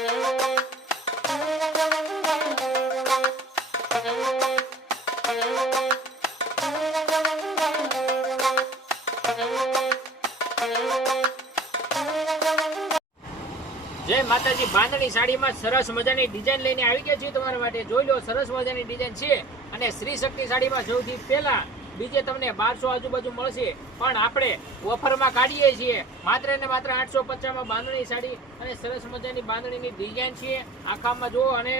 જય માતાજી, બાંધણી સાડીમાં સરસ મજાની ડિઝાઇન લઈને આવી ગયા છીએ તમારા માટે. જોઈ લો, સરસ મજાની ડિઝાઇન છે. અને શ્રી શક્તિ સાડીમાં સૌથી પહેલા બીજે તમને 1200 આજુબાજુ મળશે, પણ આપણે ઓફરમાં કાઢીએ છીએ માત્ર ને માત્ર 850માં બાંધણી સાડી. અને સરસ મજાની બાંધણીની ડિઝાઇન છે આખામાં જુઓ. અને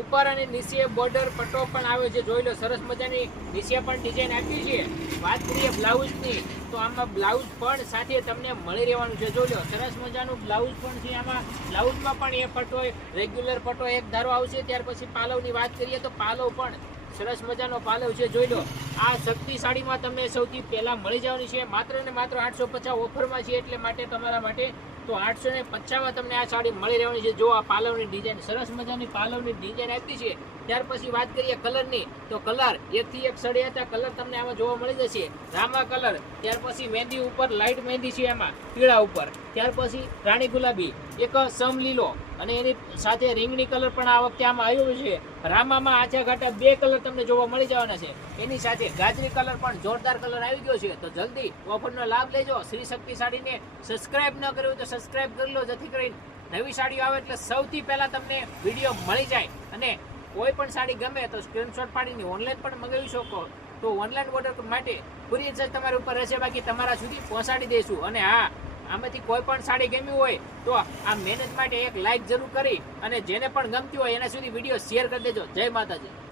ઉપર અને નીચે બોર્ડર પટ્ટો પણ આવે છે. જોઈ લો, સરસ મજાની નીચે પણ ડિઝાઇન આપી છે. વાત કરીએ બ્લાઉઝની, તો આમાં બ્લાઉઝ પણ સાથે તમને મળી રહેવાનું છે. જોઈ લો, સરસ મજાનું બ્લાઉઝ પણ છે. આમાં બ્લાઉઝમાં પણ એ પટ્ટો રેગ્યુલર પટ્ટો એક ધારો આવશે. ત્યાર પછી પાલવની વાત કરીએ તો પાલવ પણ સરસ મજાનો પાલવ છે. જોઈ લો, આ શક્તિ સાડીમાં તમને સૌથી પહેલા મળી જવાની છે માત્ર ને માત્ર 850 ઓફરમાં છે. એટલે માટે તમારા માટે તો 850માં તમને આ સાડી મળી રહેવાની છે. જો આ પાલવની ડિઝાઇન, સરસ મજાની પાલવની ડિઝાઇન આપી છે. ત્યાર પછી વાત કરીએ કલરની, તો કલર એકથી એક સળિયાતા કલર તમને આમાં જોવા મળી જશે. રામા કલર, ત્યાર પછી મહેંદી ઉપર લાઇટ મહેંદી છે એમાં પીળા ઉપર, ત્યાર પછી રાણી ગુલાબી, એક સમ લીલો, અને એની સાથે રીંગણી કલર પણ આ વખતે આમાં આવ્યો છે. રામામાં આછા ઘાટા 2 કલર તમને જોવા મળી જવાના છે. એની સાથે ગાજરી કલર પણ જોરદાર કલર આવી ગયો છે. તો જલ્દી ઓફરનો લાભ લેજો. શ્રી શક્તિ સાડીને સબસ્ક્રાઇબ ન કર્યું તો સબસ્ક્રાઇબ કરી લો, જેથી કરીને નવી સાડીઓ આવે એટલે સૌથી પહેલા તમને વિડીયો મળી જાય. અને કોઈ પણ સાડી ગમે તો સ્ક્રીનશોટ પાડીને ઓનલાઈન પણ મંગાવી શકો. તો ઓનલાઈન ઓર્ડર માટે પૂરી ચાર્જ તમારા ઉપર રહેશે, બાકી તમારા સુધી પહોંચાડી દઈશું. અને હા, આમાંથી કોઈ પણ સાડી ગમી હોય તો આ મહેનત માટે એક લાઈક જરૂર કરી, અને જેને પણ ગમતી હોય એના સુધી વિડીયો શેર કરી દેજો. જય માતાજી.